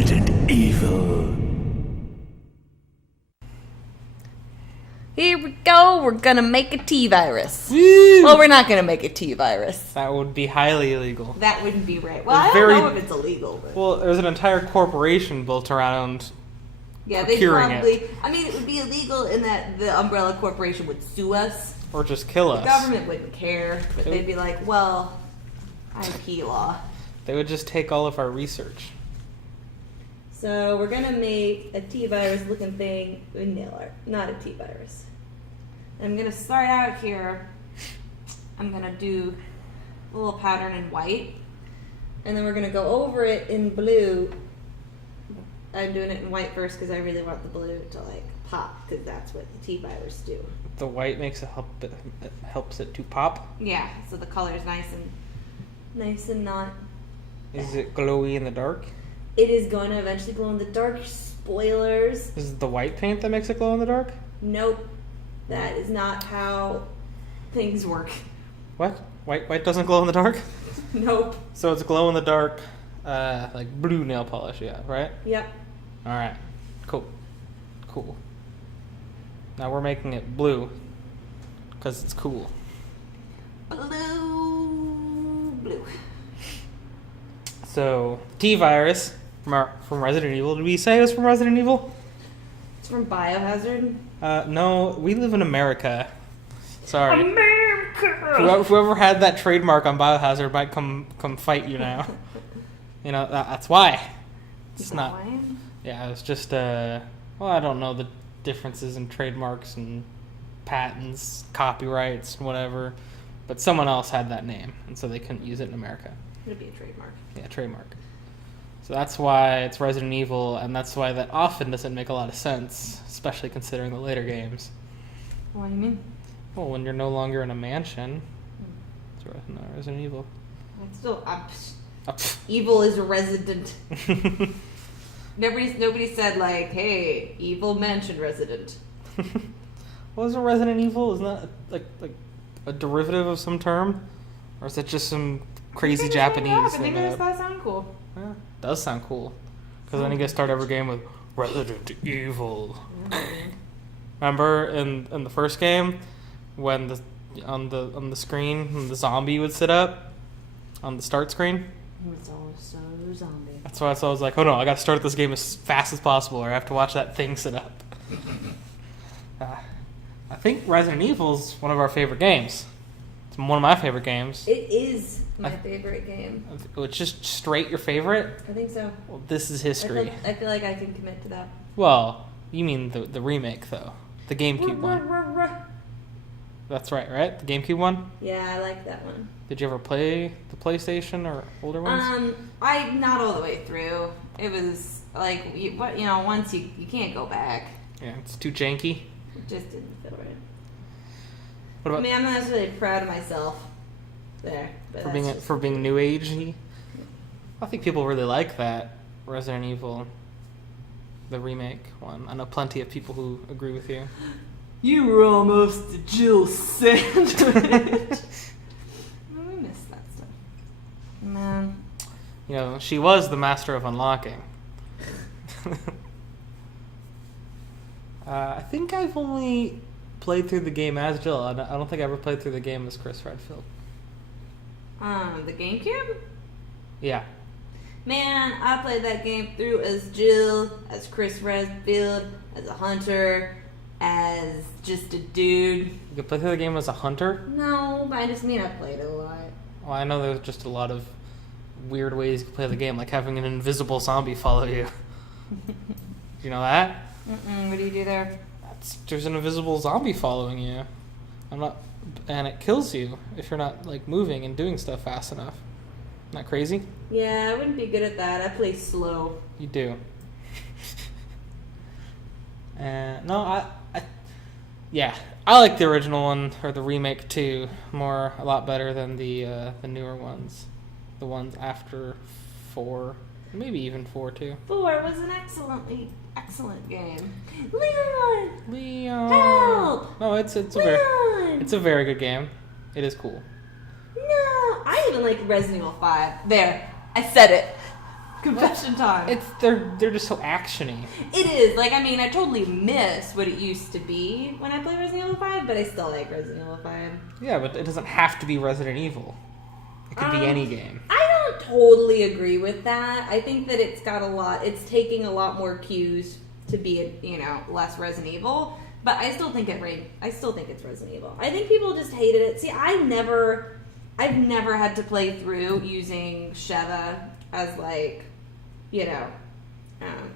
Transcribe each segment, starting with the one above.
Resident Evil. Here we go. We're gonna make a T-virus. Woo! Well, we're not gonna make a T-virus. That would be highly illegal. That wouldn't be right. Well, It's I don't very- know if it's illegal. But... Well, there's an entire corporation built around. yeah, they procuring probably. it. I mean, it would be illegal in that the umbrella corporation would sue us. Or just kill The us. government wouldn't care, but Nope. they'd be like, "Well, IP law." They would just take all of our research. So we're gonna make a T-virus looking thing with nail art, not a T-virus. I'm gonna start out here. I'm gonna do a little pattern in white, and then we're gonna go over it in blue. I'm doing it in white first because I really want the blue to like pop, because that's what the T-virus do. The white makes it helps it to pop. Yeah, so the color is nice and not. Is it glowy in the dark? It is going to eventually glow in the dark. Spoilers. Is it the white paint that makes it glow in the dark? Nope. That is not how things work. What? White doesn't glow in the dark? Nope. So it's glow in the dark, like blue nail polish, yeah, right? Yep. All right, cool. Now we're making it blue because it's cool. Blue. So T-virus from Resident Evil. Did we say it was from Resident Evil? It's from Biohazard. No, we live in America. Sorry. America! Whoever had that trademark on Biohazard might come fight you now. You know, that's why. It's not. Hawaiian? Yeah, it's just, well, I don't know the differences in trademarks and patents, copyrights, whatever. But someone else had that name, and so they couldn't use it in America. It'd be a trademark. Yeah, trademark. So that's why it's Resident Evil, and that's why that often doesn't make a lot of sense, especially considering the later games. What do you mean? Well, when you're no longer in a mansion, it's Resident Evil. It's still. Oh, pff. Evil is a resident. Nobody said, like, hey, evil mansion resident. What is a Resident Evil? Isn't that like a derivative of some term? Or is it just some crazy Japanese thing? Maybe that sound cool. Yeah, does sound cool. Because then you get start every game with Resident Evil. Remember in the first game when on the screen when the zombie would sit up on the start screen? It's also zombie. That's why I was like, oh no, I gotta start this game as fast as possible or I have to watch that thing sit up. I think Resident Evil's one of our favorite games. It's one of my favorite games. It is my favorite game. It's just straight your favorite? I think so. Well, this is history. I feel like I can commit to that. Well, you mean the remake, though. The GameCube one. That's right? The GameCube one? Yeah, I like that one. Did you ever play the PlayStation or older ones? I not all the way through. It was like, once you can't go back. Yeah, it's too janky. It just didn't feel right. What about I mean, I'm not necessarily proud of myself there. But for being new agey? I think people really like that Resident Evil, the remake one. I know plenty of people who agree with you. You were almost a Jill sandwich. I miss that stuff. Man. You know, she was the master of unlocking. I think I've only played through the game as Jill. I don't think I ever played through the game as Chris Redfield. The GameCube? Yeah. Man, I played that game through as Jill, as Chris Redfield, as a hunter, as just a dude. You could play through the game as a hunter? No, but I just mean I played it a lot. Well, I know there's just a lot of weird ways you can play the game, like having an invisible zombie follow you. Do you know that? What do you do there? There's an invisible zombie following you. And it kills you if you're not like moving and doing stuff fast enough. Not crazy? Yeah, I wouldn't be good at that. I play slow. You do. No, yeah, I like the original one or the remake too a lot better than the newer ones, the ones after 4, maybe even 4 too. 4 was an excellent game. Leon, help! No, it's a very good game. It is cool. No, I even like Resident Evil 5. There, I said it. Confession time. They're just so actiony. It is. Like, I mean, I totally miss what it used to be when I played Resident Evil 5, but I still like Resident Evil 5. Yeah, but it doesn't have to be Resident Evil. It could be any game. I don't totally agree with that. I think that it's taking a lot more cues to be, less Resident Evil. But I still think it's Resident Evil. I think people just hated it. See, I've never had to play through using Sheva as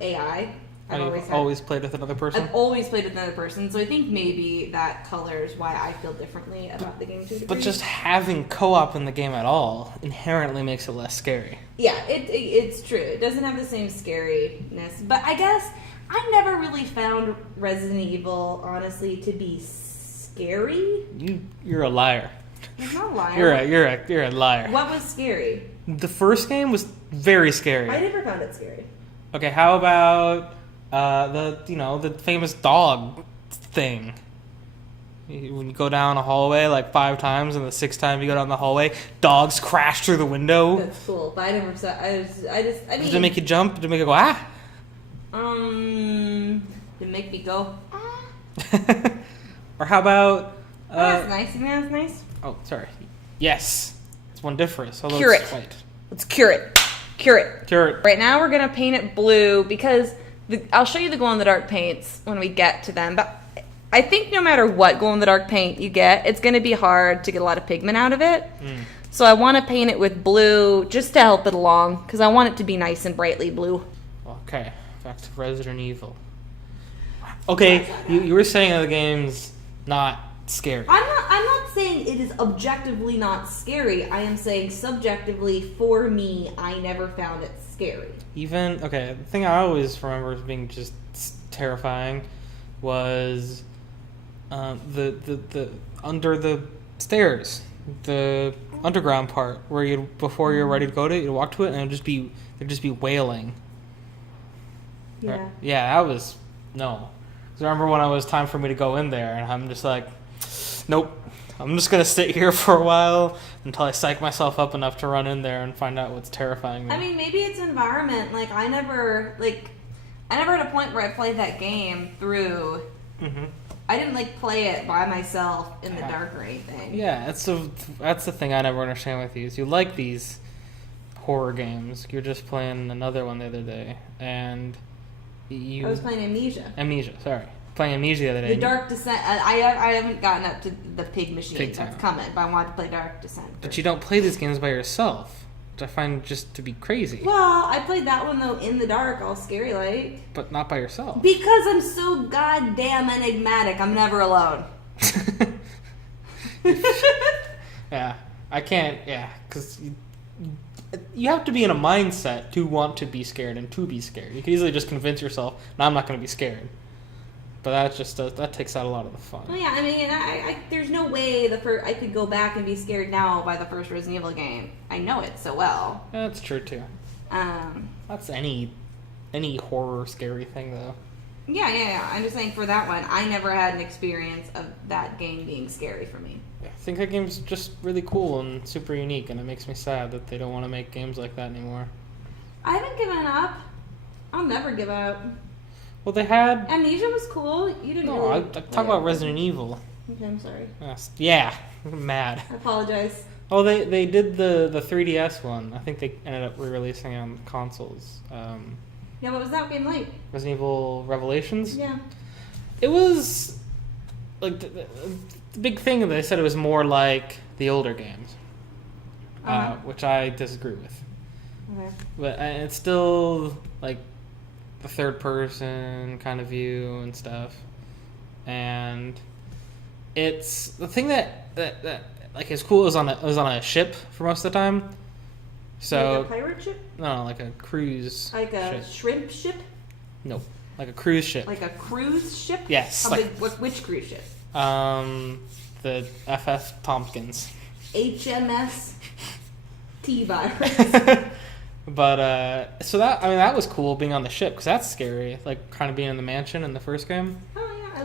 AI. I've always played with another person. I've always played with another person, so I think maybe that colors why I feel differently about the game to a degree. But just having co-op in the game at all inherently makes it less scary. Yeah, it's true. It doesn't have the same scariness. But I guess I never really found Resident Evil, honestly, to be scary. You're a liar. I'm not lying. You're a liar. What was scary? The first game was very scary. I never found it scary. Okay, how about the famous dog thing? When you go down a hallway like 5 times, and the 6th time you go down the hallway, dogs crash through the window. That's cool, but I never saw. I mean. Did it make you jump? Did it make you go ah? Did it make me go ah? Or how about? That's nice. You think that's nice? Oh, sorry. Yes, it's one difference. Cure it. White. Let's cure it. Cure it. Cure it. Right now we're gonna paint it blue because I'll show you the glow-in-the-dark paints when we get to them. But I think no matter what glow-in-the-dark paint you get, it's gonna be hard to get a lot of pigment out of it. So I want to paint it with blue just to help it along because I want it to be nice and brightly blue. Okay, back to Resident Evil. Okay, you were saying the game's not scary. I'm not saying it is objectively not scary. I am saying subjectively, for me, I never found it scary. The thing I always remember as being just terrifying was the under the stairs, the underground part where before you're ready to go to it, you'd walk to it and there'd just be wailing. Yeah. Yeah, that was no. 'Cause I remember when it was time for me to go in there, and I'm just like, nope. I'm just gonna sit here for a while until I psych myself up enough to run in there and find out what's terrifying me. I mean, maybe it's environment. Like I never had a point where I played that game through. Mm-hmm. I didn't play it by myself in the dark or anything. Yeah, that's the thing I never understand with you. Is you like these horror games. You're just playing another one the other day, and I was playing Amnesia. Playing Amnesia the other day. The Dark Descent. I haven't gotten up to the pig machine. That's coming, but I want to play Dark Descent first. But you don't play these games by yourself, which I find just to be crazy. Well, I played that one though in the dark, all scary like. But not by yourself. Because I'm so goddamn enigmatic. I'm never alone. Yeah, I can't. Yeah, because you have to be in a mindset to want to be scared and to be scared. You can easily just convince yourself, "No, I'm not going to be scared." But that takes out a lot of the fun. Well, yeah, I mean, I there's no way I could go back and be scared now by the first Resident Evil game. I know it so well. Yeah, that's true too. That's any horror scary thing though. Yeah. I'm just saying for that one, I never had an experience of that game being scary for me. I think that game's just really cool and super unique, and it makes me sad that they don't want to make games like that anymore. I haven't given up. I'll never give up. Well, they had... Amnesia was cool. You didn't No, really... I talk about Resident Evil. Okay, I'm sorry. Yeah, I'm mad. I apologize. Oh, they did the 3DS one. I think they ended up re-releasing it on consoles. Yeah, what was that game like? Resident Evil Revelations? Yeah. It was... Like, the big thing, they said it was more like the older games. Which I disagree with. Okay. But it's still, like... the third person kind of view and stuff, and it's the thing that like is cool. It was on a ship for most of the time. So like a pirate ship? No, like a cruise. Like a ship. Shrimp ship? No, like a cruise ship. Like a cruise ship? Yes. Which cruise ship? The FF Tompkins. HMS T-Virus. But so that was cool being on the ship because that's scary, like kind of being in the mansion in the first game. Oh yeah, I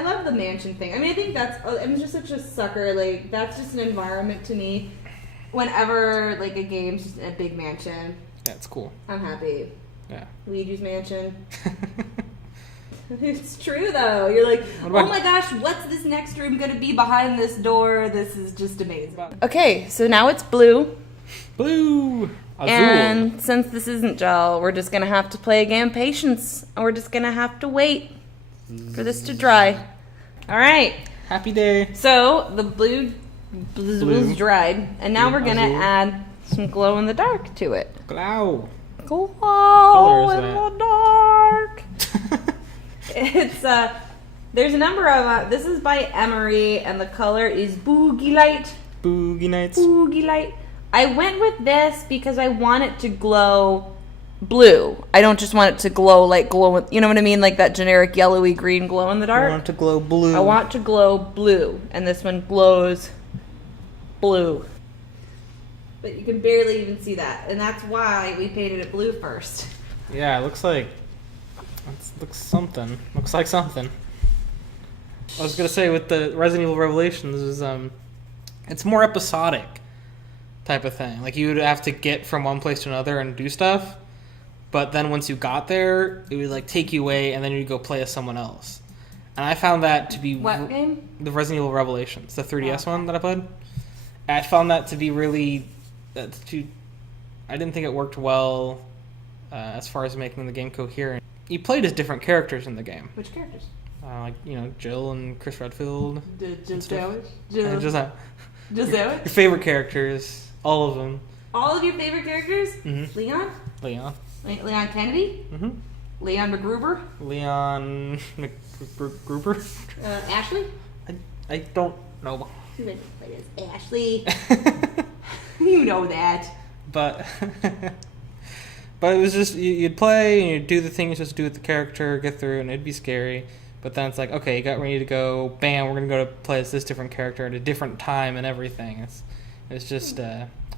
love the mansion thing. I mean, I think I'm just such a sucker. Like that's just an environment to me whenever like a game's just in a big mansion, Yeah, it's cool. I'm happy. Yeah. Luigi's Mansion. It's true though. You're like, oh my gosh, what's this next room gonna be behind this door? This is just amazing. Okay, so now it's blue. Blue! Azul. And since this isn't gel, we're just gonna have to play a game of patience. And we're just gonna have to wait for this to dry. Alright. Happy day. So the blue's dried. And now we're gonna Azul. add some glow in the dark to it. Glow. Glow color is in the dark. It's there's a number of this is by Emery and the color is Boogie Light. Boogie Nights. Boogie Light. I went with this because I want it to glow blue. I don't just want it to glow like you know what I mean, like that generic yellowy green glow in the dark. I want it to glow blue. I want to glow blue, and this one glows blue. But you can barely even see that, and that's why we painted it blue first. Yeah, it looks like Looks like something. I was gonna say with the Resident Evil Revelations is it's more episodic type of thing. Like you would have to get from one place to another and do stuff, but then once you got there, it would like take you away, and then you'd go play as someone else. And I found that to be What game? The Resident Evil Revelations, the 3DS one that I played. I found that to be really I didn't think it worked well as far as making the game coherent. You played as different characters in the game. Which characters? Like, Jill and Chris Redfield. Just Your Zoe? favorite characters, all of them. All of your favorite characters? Mm-hmm. Leon? Leon Kennedy? Mm-hmm. Leon McGruber? Leon McGruber? Ashley? I don't know. Who did I play as? Ashley. You know that. But it was just, you'd play and you'd do the things just do with the character, get through, and it'd be scary. But then it's like, okay, you got ready to go, bam, we're going to go to play as this different character at a different time and everything. It's just,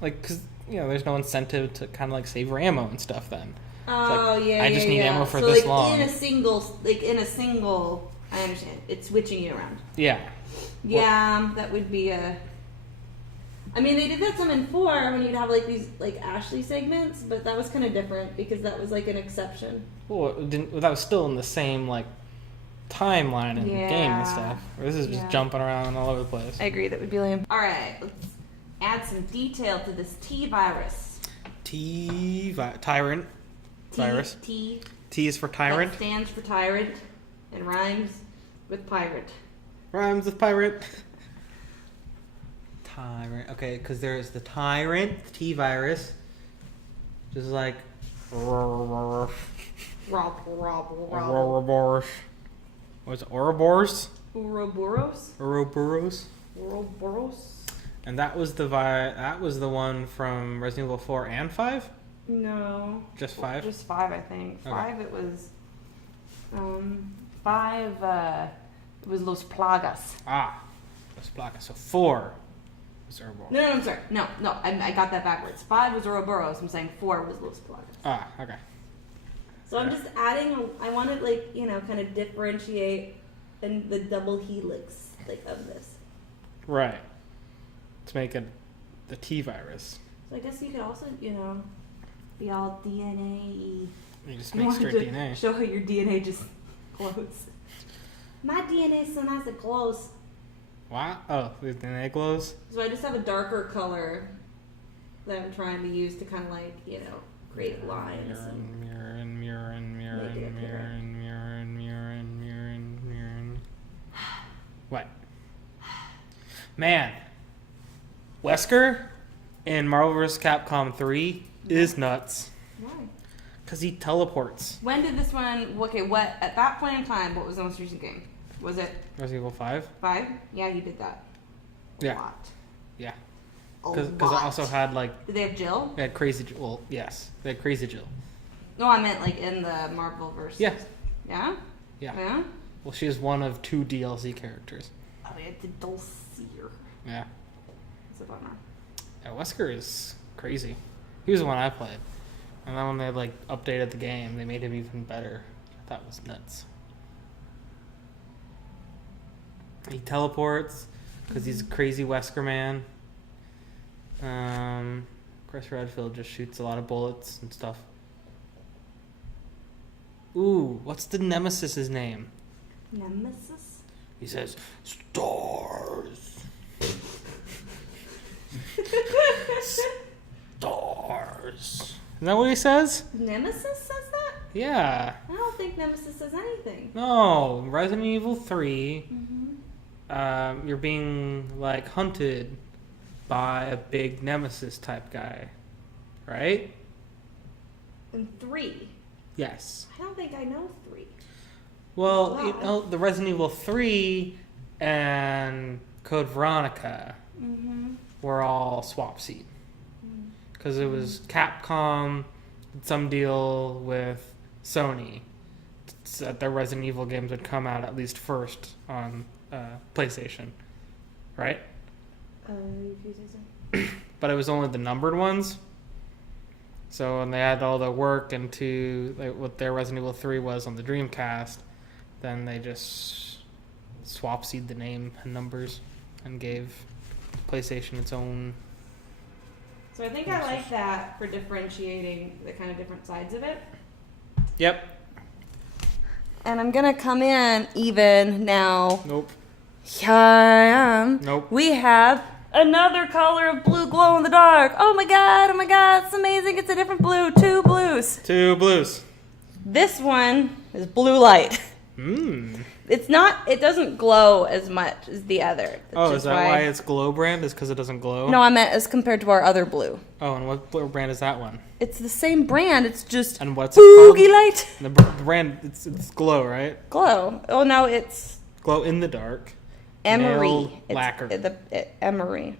because, there's no incentive to kind of like save your ammo and stuff then. Oh, like, yeah, I just need ammo for this long. in a single, I understand. It's switching you around. Yeah. Yeah, that would be I mean, they did that some in 4 when you'd have like these like Ashley segments, but that was kind of different because that was like an exception. Well, that was still in the same like timeline and game and stuff. This is just jumping around all over the place. I agree, that would be lame. All right, let's add some detail to this T-virus. Tyrant. Virus. T is for tyrant. That stands for tyrant and rhymes with pirate. Rhymes with pirate. Tyrant. Okay, because there's the tyrant, the T-virus. Just like... Rob. Ouroboros. What's it? Ouroboros? Ouroboros? Ouroboros. And that was the one from Resident Evil 4 and 5? No. Just 5? Just 5, I think. Okay. 5, it was... 5, it was Los Plagas. Los Plagas. So 4 was Ouroboros. No, I'm sorry. No, I got that backwards. 5 was Ouroboros. I'm saying 4 was Los Plagas. Okay. So I'm just adding, I want to kind of differentiate in the double helix, of this. Right. To make it the T-virus. So I guess you could also, be all DNA-y. You just make straight DNA. Show how your DNA just glows. My DNA is so nice it glows. What? Oh, the DNA glows? So I just have a darker color that I'm trying to use to kind of create lines. Mirror. What? Man. Wesker in Marvel vs. Capcom 3 is nuts. Why? Because he teleports. When did this one... Okay, what... At that point in time, what was the most recent game? Was it... Resident Evil 5? 5? Yeah, he did that. Yeah. A lot. Yeah. A Because it lot. also had, Did they have Jill? They had Crazy Jill. Well, yes. They had Crazy Jill. No, I meant, in the Marvel verse. Yeah. Yeah? Yeah. Yeah? Well, she is one of 2 DLC characters. Oh, they had the Dulcier. Yeah. It's a bummer. Yeah, Wesker is crazy. He was the one I played. And then when they, updated the game, they made him even better. That was nuts. He teleports because he's a crazy Wesker man. Chris Redfield just shoots a lot of bullets and stuff. Ooh, what's the Nemesis's name? Nemesis? He says, stars. Stars. Isn't that what he says? Nemesis says that? Yeah. I don't think Nemesis says anything. No, Resident Evil 3, Mm-hmm. you're being, like, hunted by a big Nemesis type guy. Right? And 3. Yes. I don't think I know 3. Well, Wow. you know, the Resident Evil 3 and Code Veronica Mm-hmm. were all swap seed. Because it was Capcom did some deal with Sony so that their Resident Evil games would come out at least first on PlayStation. Right? If you say so. But it was only the numbered ones. So when they had all the work into like, what their Resident Evil 3 was on the Dreamcast, then they just swap-seed the name and numbers and gave PlayStation its own. So I think I like that for differentiating the kind of different sides of it. Yep. And I'm going to come in even now. Nope. Here I am. Nope. We have another color of blue glow in the dark. Oh my god, it's amazing. It's a different blue. 2 blues. 2 blues. This one is blue light. Mmm. It doesn't glow as much as the other. Oh, is that why it's glow brand? Is because it doesn't glow? No, I meant as compared to our other blue. Oh, and what brand is that one? It's the same brand. It's just And what's it called? boogie light. The brand, it's glow, right? Glow. Oh no, it's Glow in the dark. emery. Nail It's lacquer. Emery.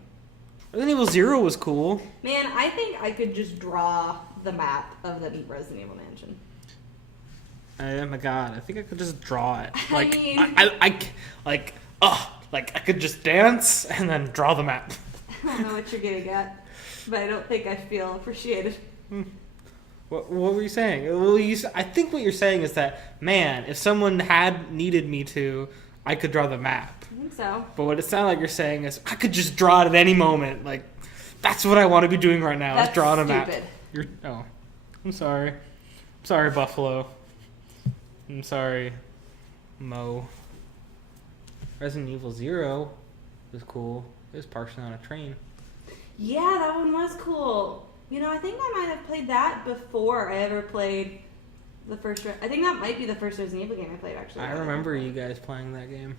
Resident Evil 0 was cool. Man, I think I could just draw the map of the Resident Evil Mansion. Oh my god, I think I could just draw it. Like, mean- I could just dance and then draw the map. I don't know what you're getting at, but I don't think I feel appreciated. What were you saying? Well, I think what you're saying is that, man, if someone had needed me to, I could draw the map. I think so. But what it sounded like you're saying is, I could just draw it at any moment. Like, that's what I want to be doing right now, That's is drawing a map. stupid. I'm sorry. I'm sorry, Buffalo. I'm sorry, Mo. Resident Evil 0 was cool. It was partially on a train. Yeah, that one was cool. You know, I think I might have played that before I ever played the first. I think that might be the first Resident Evil game I played, actually. I remember you guys playing that game.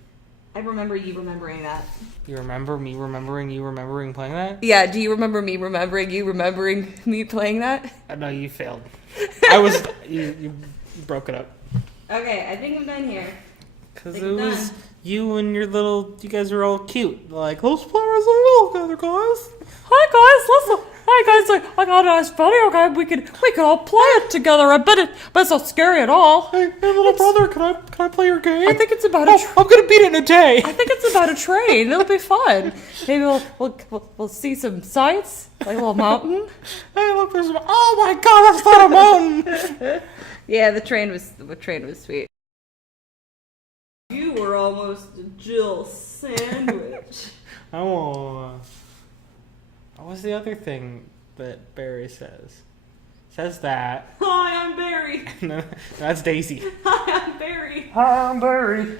I remember you remembering that. You remember me remembering you remembering playing that? Yeah, do you remember me remembering you remembering me playing that? No, you failed. I was... you broke it up. Okay, I think I'm done here. Because Think it I'm was done. you and your little... You guys were all cute. Like, let's play Resident Evil together, guys. Hi guys, listen. Hi guys, I got a nice video game. We could all play it together. I bet it's not scary at all. Hey, little brother, can I play your game? I think it's about I'm gonna beat it in a day. I think it's about a train. It'll be fun. Maybe we'll see some sights, like a little mountain. Hey, look, there's a... Oh my god, that's not a mountain! Yeah, the train was sweet. You were almost a Jill sandwich. I want... What's the other thing that Barry says? Says that. Hi, I'm Barry. No, that's Daisy. Hi, I'm Barry. Hi, I'm Barry.